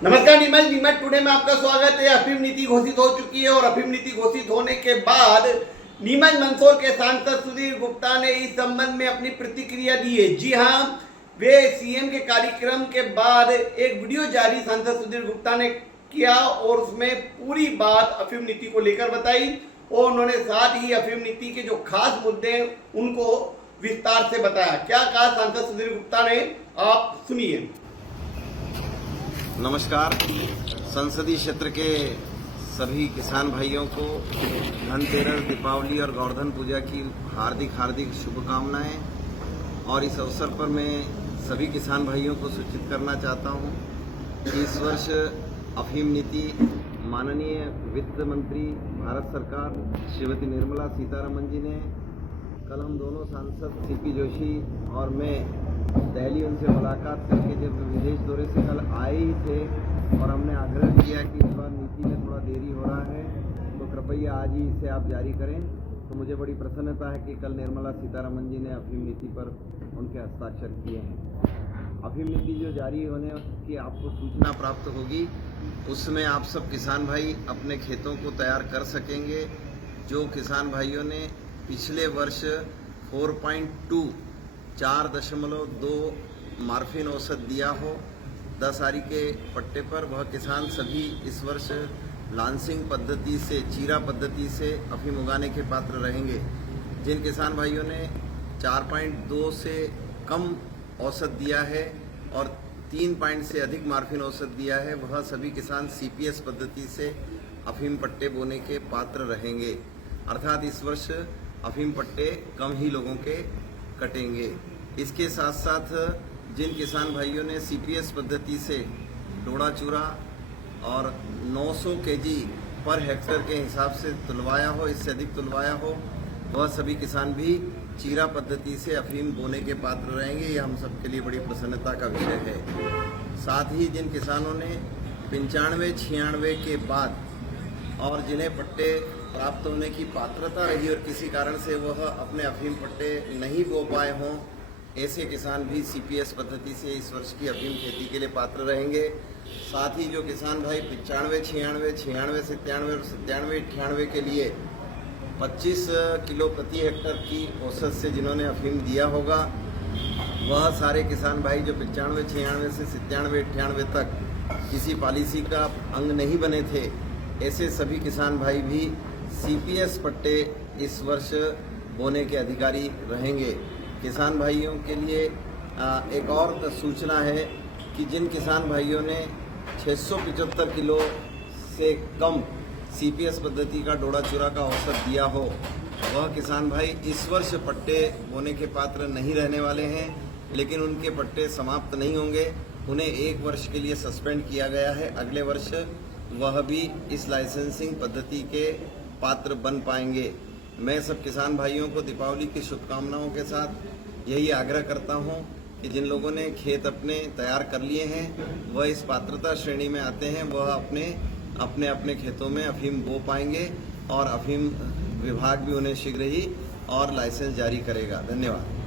नमस्कार नीमच टुडे में आपका स्वागत है। अफीम नीति घोषित हो चुकी है और अफीम नीति घोषित होने के बाद नीमच मंदसौर के सांसद सुधीर गुप्ता ने इस संबंध में अपनी प्रतिक्रिया दी है। जी हां, वे सीएम के कार्यक्रम के बाद एक वीडियो जारी सांसद सुधीर गुप्ता ने किया और उसमें पूरी बात अफीम नीति को लेकर बताई और उन्होंने साथ ही अफीम नीति के जो खास मुद्दे हैं उनको विस्तार से बताया। क्या कहा सांसद सुधीर गुप्ता ने, आप सुनिए। नमस्कार। संसदीय क्षेत्र के सभी किसान भाइयों को धनतेरस, दीपावली और गोवर्धन पूजा की हार्दिक शुभकामनाएं। और इस अवसर पर मैं सभी किसान भाइयों को सूचित करना चाहता हूं कि इस वर्ष अफीम नीति माननीय वित्त मंत्री भारत सरकार श्रीमती निर्मला सीतारमण जी ने कल हम दोनों सांसद सीपी जोशी और मैं दिल्ली उनसे मुलाकात करके जब विदेश दौरे से कल आए ही थे और हमने आग्रह किया कि इस बार नीति में थोड़ा देरी हो रहा है तो कृपया आज ही इसे आप जारी करें, तो मुझे बड़ी प्रसन्नता है कि कल निर्मला सीतारमण जी ने अफीम नीति पर उनके हस्ताक्षर किए हैं। अफीम नीति जो जारी होने की आपको सूचना प्राप्त होगी उसमें आप सब किसान भाई अपने खेतों को तैयार कर सकेंगे। जो किसान भाइयों ने पिछले वर्ष 4.2 मार्फिन औसत दिया हो 10 आरी के पट्टे पर, वह किसान सभी इस वर्ष लांसिंग पद्धति से, चीरा पद्धति से अफीम उगाने के पात्र रहेंगे। जिन किसान भाइयों ने 4.2 से कम औसत दिया है और 3 पॉइंट से अधिक मार्फिन औसत दिया है, वह सभी किसान सीपीएस पद्धति से अफीम पट्टे बोने के पात्र रहेंगे। अर्थात इस वर्ष अफीम पट्टे कम ही लोगों के कटेंगे। इसके साथ साथ जिन किसान भाइयों ने सीपीएस पद्धति से डोडा चूरा और 900 केजी पर हेक्टेयर के हिसाब से तुलवाया हो, इससे अधिक तुलवाया हो, वह सभी किसान भी चीरा पद्धति से अफीम बोने के पात्र रहेंगे। यह हम सबके लिए बड़ी प्रसन्नता का विषय है। साथ ही जिन किसानों ने 95-96 के बाद और जिन्हें पट्टे प्राप्त होने की पात्रता रही और किसी कारण से वह अपने अफीम पट्टे नहीं बो पाए हों, ऐसे किसान भी सीपीएस पद्धति से इस वर्ष की अफीम खेती के लिए पात्र रहेंगे। साथ ही जो किसान भाई 95, 96, 96, 97 और 97, 98 के लिए 25 किलो प्रति हेक्टर की औसत से जिन्होंने अफीम दिया होगा, वह सारे किसान भाई जो 95, 96 से 97, 98 तक किसी पॉलिसी का अंग नहीं बने थे, ऐसे सभी किसान भाई भी सीपीएस पट्टे इस वर्ष बोने के अधिकारी रहेंगे। किसान भाइयों के लिए एक और सूचना है कि जिन किसान भाइयों ने 675 किलो से कम सीपीएस पद्धति का डोडा चूरा का औसत दिया हो, वह किसान भाई इस वर्ष पट्टे बोने के पात्र नहीं रहने वाले हैं, लेकिन उनके पट्टे समाप्त नहीं होंगे। उन्हें 1 वर्ष के लिए सस्पेंड किया गया है। अगले वर्ष वह भी इस लाइसेंसिंग पद्धति के पात्र बन पाएंगे। मैं सब किसान भाइयों को दीपावली की शुभकामनाओं के साथ यही आग्रह करता हूं कि जिन लोगों ने खेत अपने तैयार कर लिए हैं वह इस पात्रता श्रेणी में आते हैं, वह अपने खेतों में अफीम बो पाएंगे और अफीम विभाग भी उन्हें शीघ्र ही और लाइसेंस जारी करेगा। धन्यवाद।